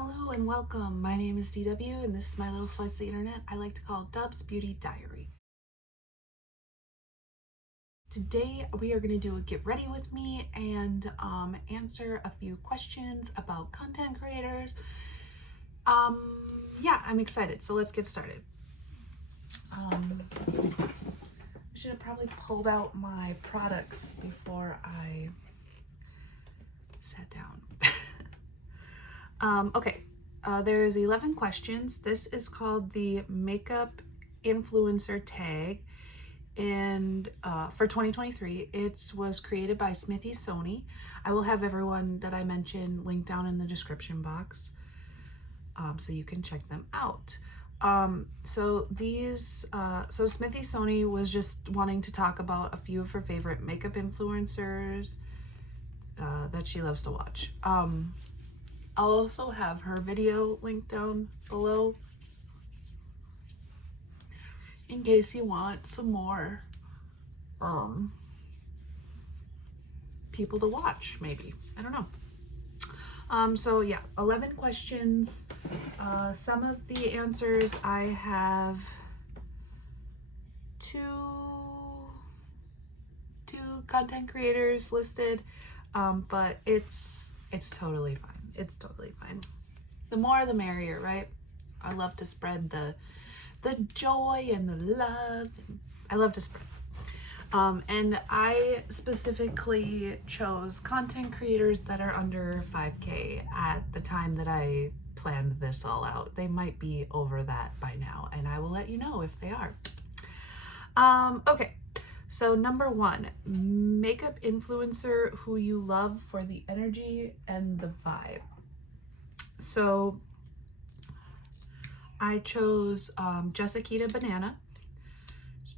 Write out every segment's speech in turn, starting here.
Hello and welcome. My name is DW and this is my little slice of the internet I like to call Dub's Beauty Diary. Today we are going to do a get ready with me and answer a few questions about content creators. Yeah, I'm excited, so let's get started. I should have probably pulled out my products before I sat down. Okay, there's 11 questions. This is called the Makeup Influencer Tag, and for 2023, it was created by Smithy Sony. I will have everyone that I mentioned linked down in the description box, so you can check them out. So Smithy Sony was just wanting to talk about a few of her favorite makeup influencers that she loves to watch. I'll also have her video linked down below in case you want some more people to watch, maybe. I don't know. So yeah, 11 questions. Some of the answers I have two content creators listed, but it's totally fine. It's totally fine. The more the merrier, right? I love to spread the joy and the love. I love to spread. And I specifically chose content creators that are under 5K at the time that I planned this all out. They might be over that by now, and I will let you know if they are. Okay, so number 1, makeup influencer who you love for the energy and the vibe. So I chose Jessica Banana.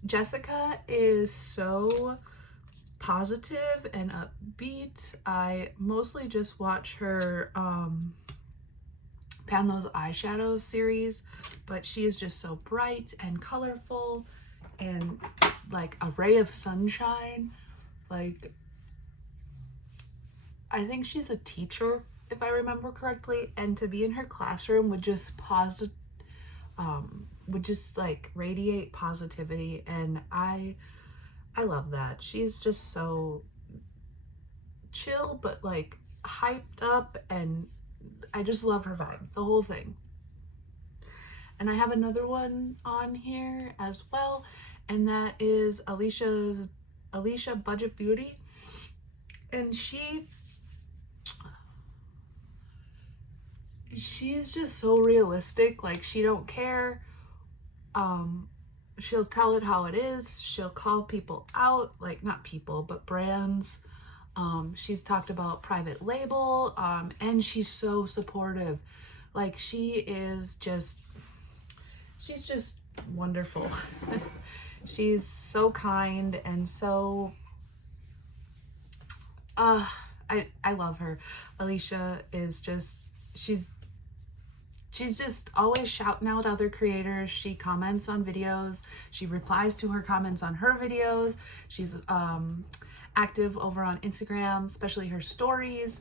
Jessica is so positive and upbeat. I mostly just watch her Pan Those Eyeshadows series, but she is just so bright and colorful and like a ray of sunshine. Like, I think she's a teacher, if I remember correctly, and to be in her classroom would just like radiate positivity, and I love that. She's just so chill but like hyped up, and I just love her vibe, the whole thing. And I have another one on here as well, and that is Alicia Budget Beauty, and she's just so realistic. Like, she don't care. She'll tell it how it is. She'll call people out, like not people, but brands. She's talked about private label, and she's so supportive. Like, she's just wonderful. She's so kind and so, I love her. Alicia is just, she's just always shouting out other creators. She comments on videos. She replies to her comments on her videos. She's active over on Instagram, especially her stories.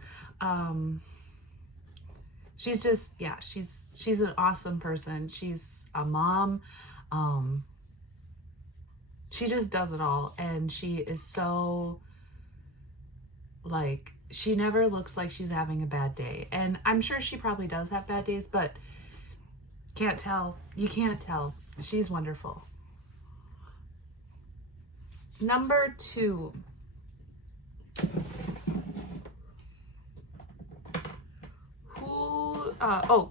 She's just, yeah, she's an awesome person. She's a mom. She just does it all, and she is so, like, she never looks like she's having a bad day. And I'm sure she probably does have bad days, but can't tell. You can't tell. She's wonderful. Number 2.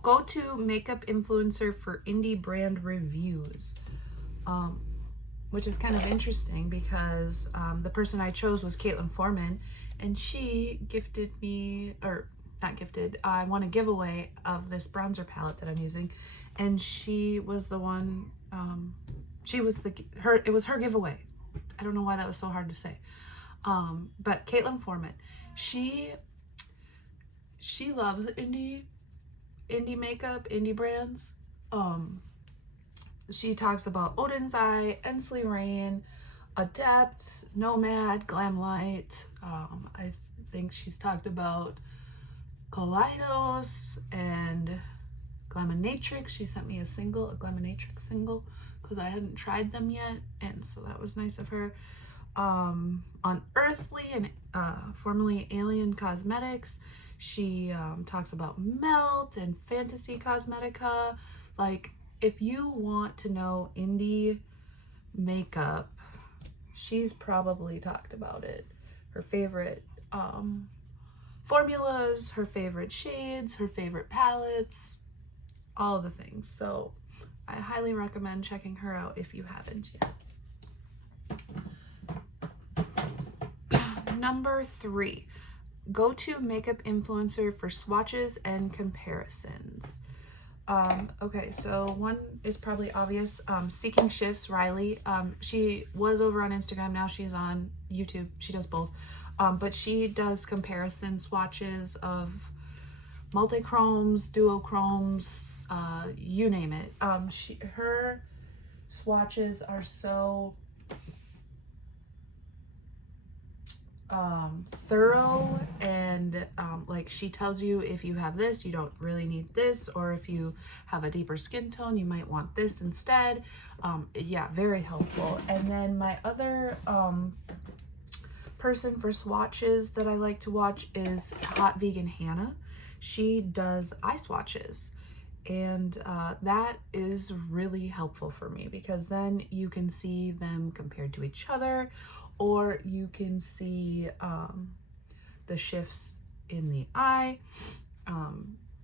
Go to makeup influencer for indie brand reviews. Which is kind of interesting because the person I chose was Caitlin Foreman, and she gifted me, or not gifted, I won a giveaway of this bronzer palette that I'm using, and she was the one, it was her giveaway. I don't know why that was so hard to say. But Caitlin Foreman, she loves indie makeup, indie brands. She talks about Odin's Eye, Ensley Rain, Adept, Nomad, Glamlight. I think she's talked about Kaleidos and Glaminatrix. She sent me a Glaminatrix single, because I hadn't tried them yet, and so that was nice of her. Unearthly and formerly Alien Cosmetics, she talks about Melt and Fantasy Cosmetica. Like, if you want to know indie makeup, she's probably talked about it. Her favorite formulas, her favorite shades, her favorite palettes, all the things. So I highly recommend checking her out if you haven't yet. Number 3, go-to makeup influencer for swatches and comparisons. Okay, so one is probably obvious. Seeking Shifts, Riley. She was over on Instagram, now she's on YouTube. She does both. But she does comparison swatches of multi-chromes, duochromes, you name it. Her swatches are so thorough, and like, she tells you if you have this, you don't really need this, or if you have a deeper skin tone, you might want this instead. Yeah, very helpful. And then my other person for swatches that I like to watch is Hot Vegan Hannah. She does eye swatches, and that is really helpful for me, because then you can see them compared to each other, or you can see the shifts in the eye.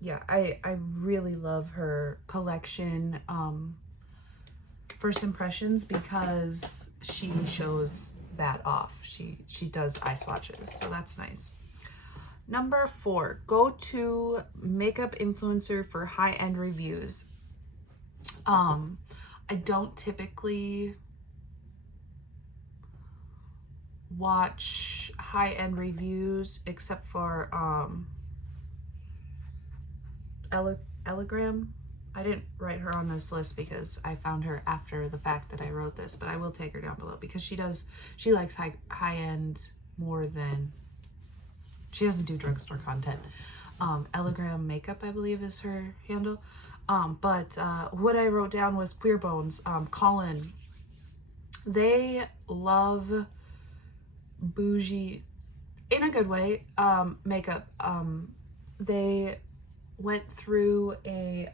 Yeah, I really love her collection, First Impressions, because she shows that off. She does eye swatches, so that's nice. Number 4, go-to makeup influencer for high-end reviews. I don't typically watch high-end reviews except for Grwm. I didn't write her on this list because I found her after the fact that I wrote this, but I will take her down below, because she likes high-end more than, she doesn't do drugstore content. Grwm Makeup, I believe, is her handle. But what I wrote down was Queer Bones, Colin. They love bougie, in a good way, makeup. They went through a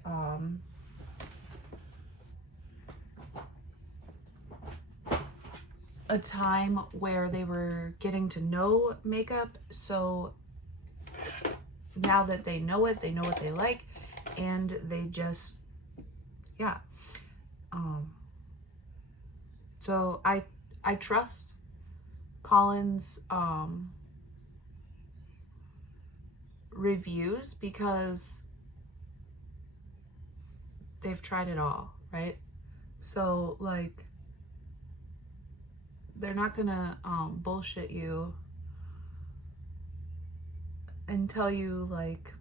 time where they were getting to know makeup, so now that they know it, they know what they like, and they just, yeah. So I trust Colin's reviews, because they've tried it all, right? So, like, they're not gonna bullshit you and tell you, like,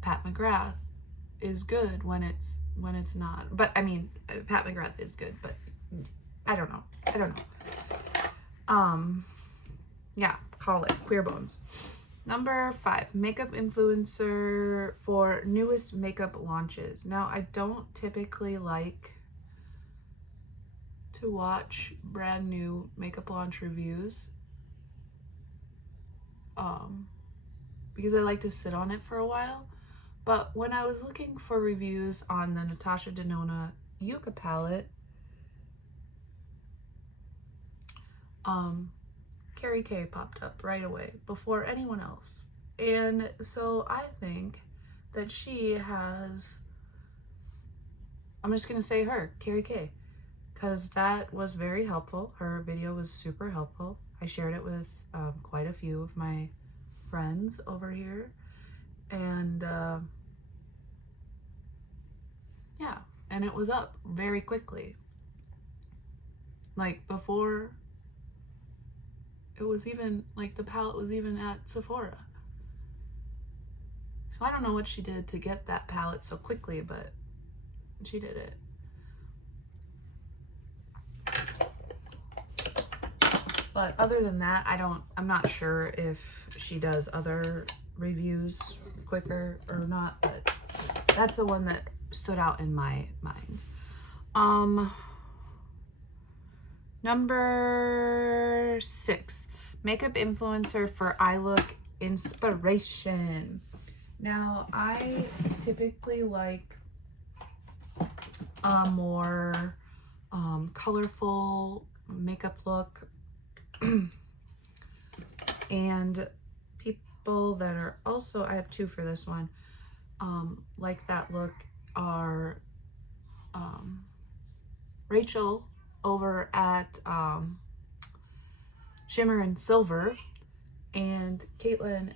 Pat McGrath is good when it's not. But I mean, Pat McGrath is good, but I don't know. Yeah, call it Queer Bones. Number 5, makeup influencer for newest makeup launches. Now, I don't typically like to watch brand new makeup launch reviews, because I like to sit on it for a while. But when I was looking for reviews on the Natasha Denona Yucca palette, Carrie K popped up right away before anyone else. And so I think that she has, I'm just going to say her, Carrie K, because that was very helpful. Her video was super helpful. I shared it with quite a few of my friends over here. And yeah, and it was up very quickly. Like, before it was even, like, the palette was even at Sephora. So I don't know what she did to get that palette so quickly, but she did it. But other than that, I'm not sure if she does other reviews quicker or not, but That's the one that stood out in my mind. Number 6, makeup influencer for eye look inspiration. Now, I typically like a more colorful makeup look. And people that are also, I have 2 for this one, like that look are Rachel over at Shimmer and Silver, and Caitlin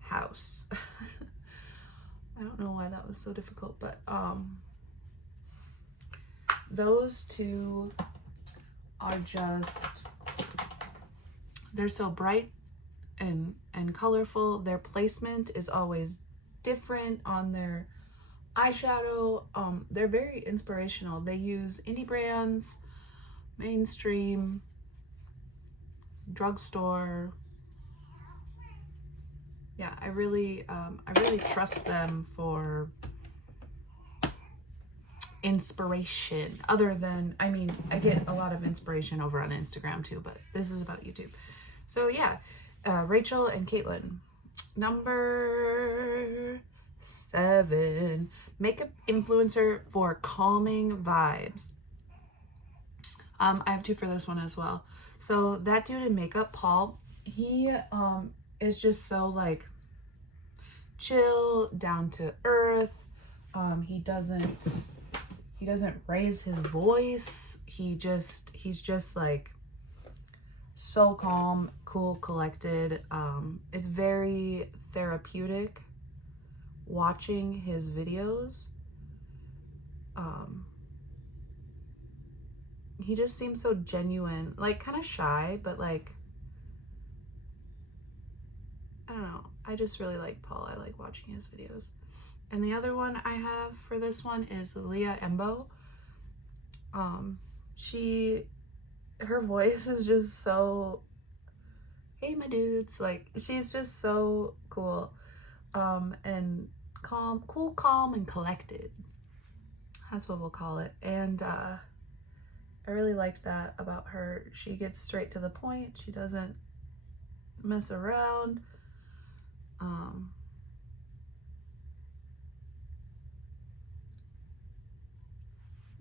House. I don't know why that was so difficult, but those 2 are just, they're so bright and colorful. Their placement is always different on their eyeshadow. They're very inspirational. They use indie brands, mainstream, drugstore. Yeah, I really trust them for inspiration. Other than, I mean, I get a lot of inspiration over on Instagram too, but this is about YouTube. So yeah, Rachel and Caitlin. Number 7, makeup influencer for calming vibes. I have 2 for this one as well. So that dude in makeup, Paul, he is just so like chill, down to earth. He doesn't raise his voice. He's just like so calm, cool, collected. It's very therapeutic watching his videos. He just seems so genuine, like kind of shy, but like, I don't know. I just really like Paul. I like watching his videos. And the other one I have for this one is Leah Embo. Her voice is just so, hey my dudes, like she's just so cool, and cool, calm, and collected. That's what we'll call it. And I really like that about her. She gets straight to the point. She doesn't mess around.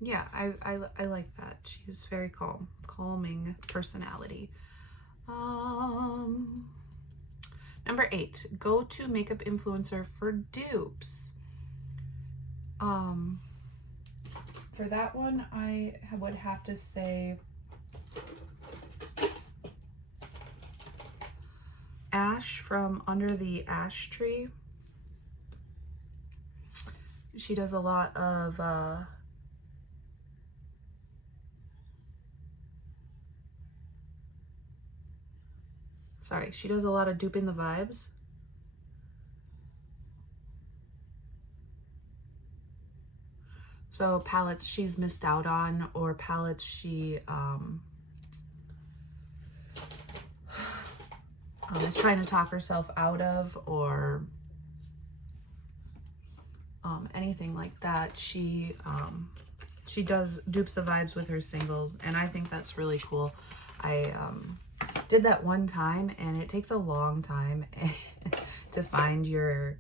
Yeah, I like that. She's very calming personality. Number 8, go-to makeup influencer for dupes. For that one, I would have to say Ash from Under the Ash Tree. She does a lot of she does a lot of duping the vibes. So palettes she's missed out on, or palettes she is trying to talk herself out of, or anything like that. She does dupes the vibes with her singles, and I think that's really cool. I did that one time, and it takes a long time to find your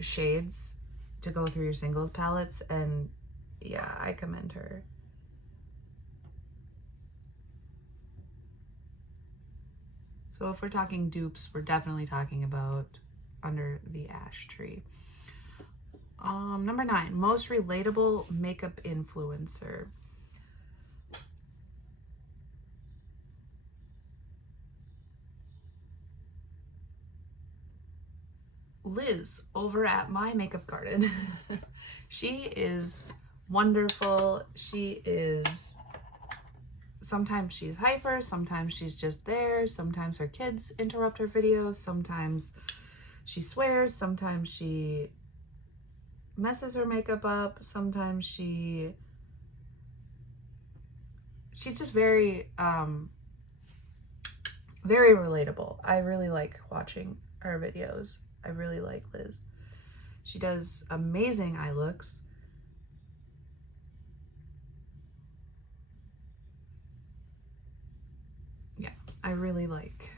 shades to go through your singles palettes, and yeah, I commend her. So if we're talking dupes, we're definitely talking about Under the Ash Tree. Number 9, most relatable makeup influencer. Liz over at My Makeup Garden. She is wonderful. She is, sometimes she's hyper, sometimes she's just there, sometimes her kids interrupt her videos, sometimes she swears, sometimes she messes her makeup up, sometimes she's just very very relatable. I really like watching her videos. I really like Liz. She does amazing eye looks. Yeah, I really like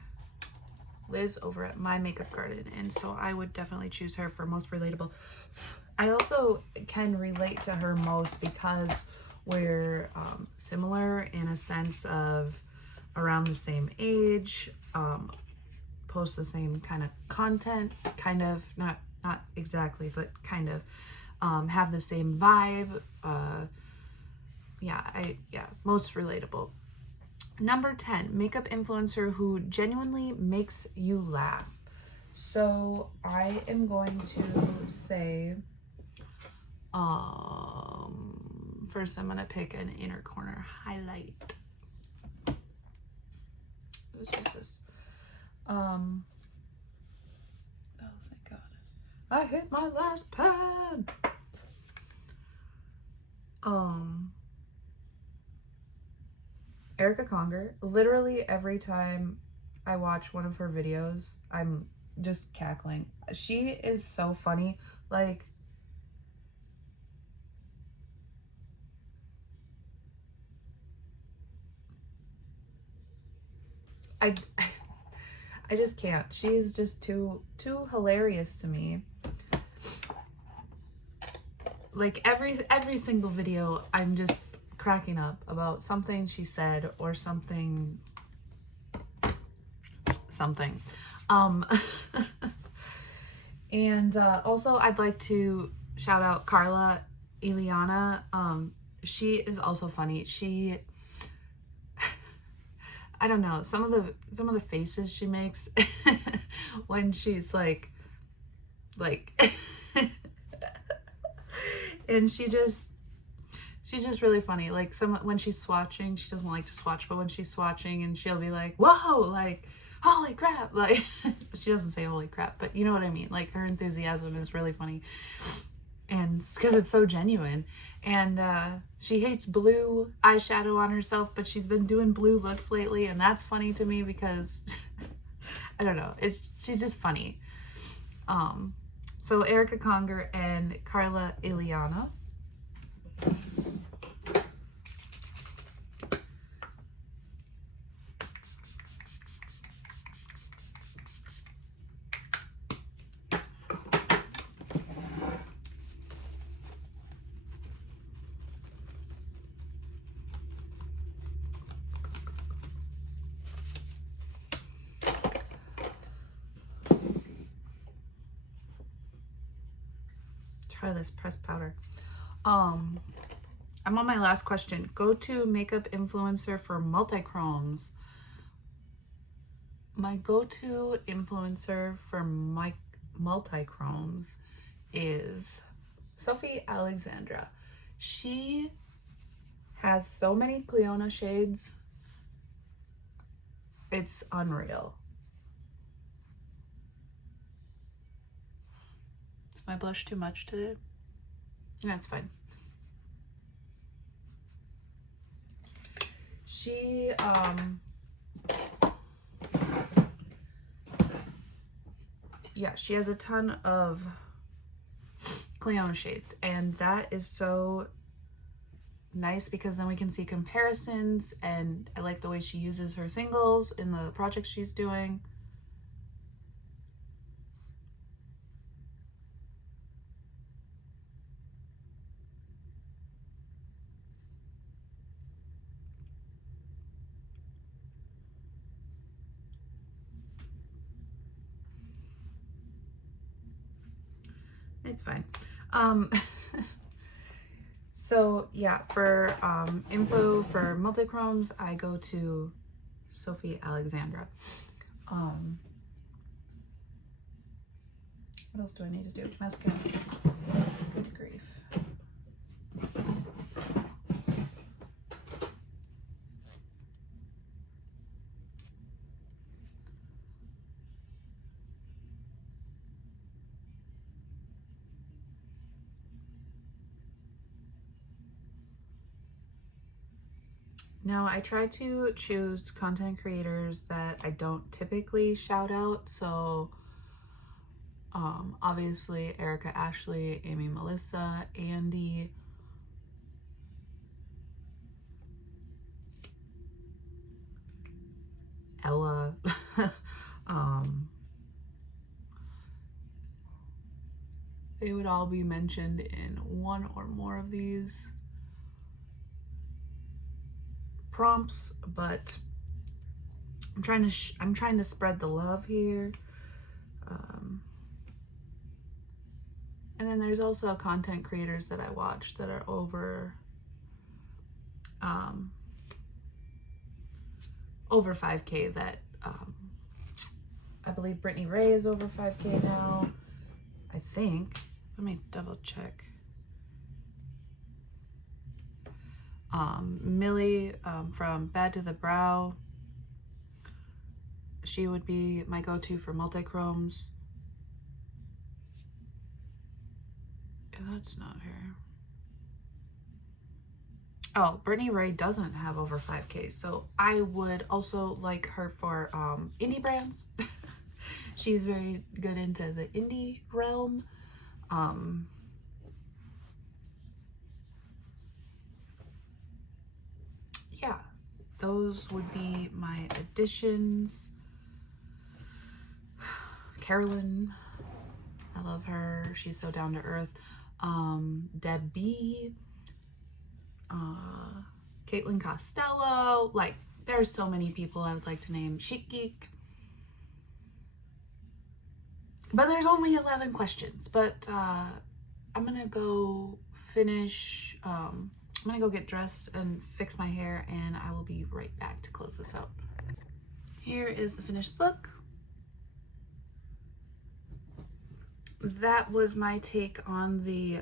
Liz over at My Makeup Garden, and so I would definitely choose her for most relatable. I also can relate to her most because we're similar in a sense of around the same age, post the same kind of content, kind of, not exactly, but kind of, have the same vibe. Yeah, most relatable. Number 10, makeup influencer who genuinely makes you laugh. So I am going to say, first I'm gonna pick an inner corner highlight. Let's use this. Oh, thank God. I hit my last pen. Erica Conger. Literally every time I watch one of her videos, I'm just cackling. She is so funny. Like, I I just can't. She's just too hilarious to me. Like every single video, I'm just cracking up about something she said or something. And also I'd like to shout out Carla Iliana. She is also funny. She I don't know, some of the faces she makes when she's like and she's just really funny. Like when she's swatching, she doesn't like to swatch, but when she's swatching and she'll be like, whoa, like, holy crap. Like, she doesn't say holy crap, but you know what I mean? Like, her enthusiasm is really funny. And it's because it's so genuine. And she hates blue eyeshadow on herself, but she's been doing blue looks lately, and that's funny to me because I don't know, she's just funny. So Erica Conger and Carla Iliana. Try this pressed powder. I'm on my last question. Go-to makeup influencer for multi-chromes. My go-to influencer for my multi-chromes is Sophie Alexandra. She has so many Cleona shades. It's unreal. Is my blush too much today? That's fine. She she has a ton of Cleona shades, and that is so nice because then we can see comparisons, and I like the way she uses her singles in the projects she's doing. It's fine. So yeah, for info for multichromes, I go to Sophie Alexandra. What else do I need to do? Mascara. Good grief. Now, I try to choose content creators that I don't typically shout out. So, obviously, Erica Ashley, Amy Melissa, Andy, Ella. They would all be mentioned in one or more of these prompts, but I'm trying to spread the love here. And then there's also content creators that I watch that are over 5K that I believe Brittany Ray is over 5K now. I think. Let me double check. Millie from Bad to the Brow. She would be my go-to for multi-chromes. That's not her. Oh, Brittany Ray doesn't have over 5K, so I would also like her for indie brands. She's very good into the indie realm. Yeah, those would be my additions. Carolyn, I love her. She's so down to earth. Debbie, Caitlin Costello. Like, there's so many people I would like to name. Chic Geek. But there's only 11 questions. But I'm gonna go finish. I'm gonna go get dressed and fix my hair, and I will be right back to close this out. Here is the finished look. That was my take on the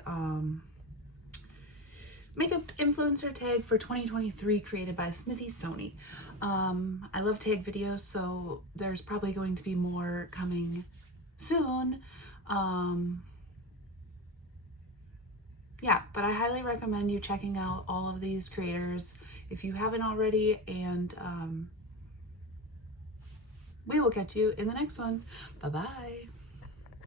makeup influencer tag for 2023 created by Smithy Sony. I love tag videos, so there's probably going to be more coming soon. Yeah, but I highly recommend you checking out all of these creators if you haven't already, and we will catch you in the next one. Bye-bye.